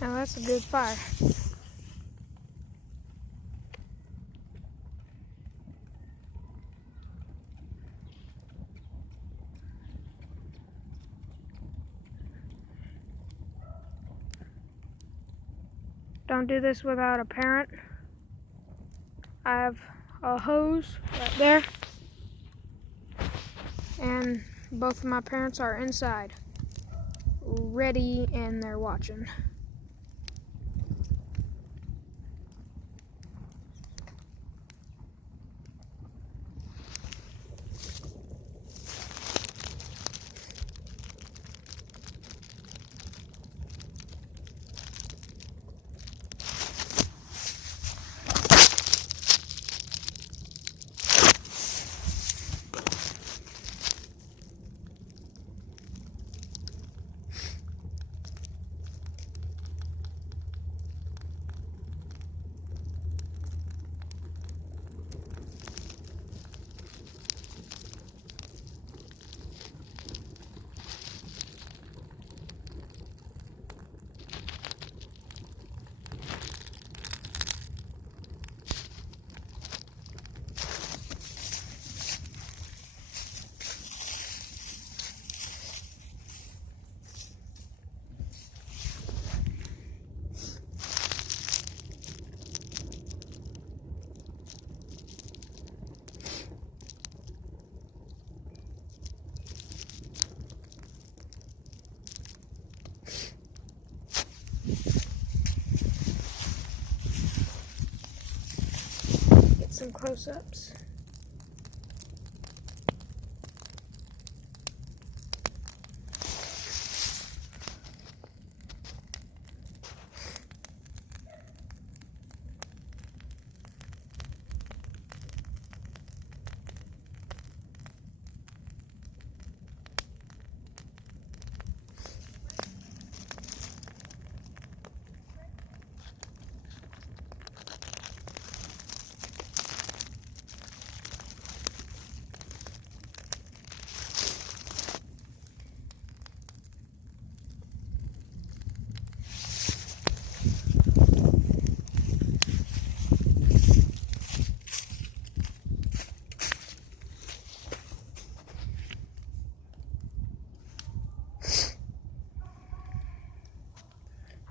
Now that's a good fire. Don't do this without a parent. I have a hose right there, and both of my parents are inside, ready, and they're watching. Get some close-ups.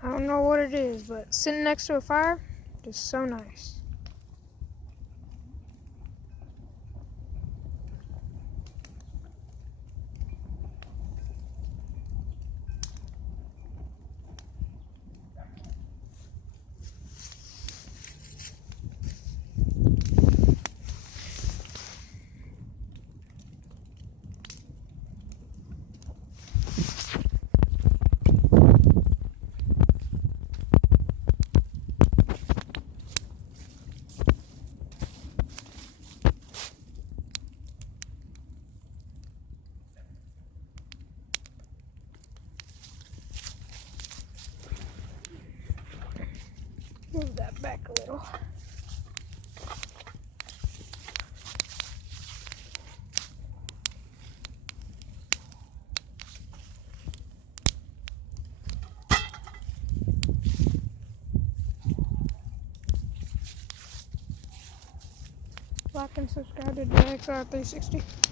I don't know what it is, but sitting next to a fire is so nice. Move that back a little. Like and subscribe to DXR360.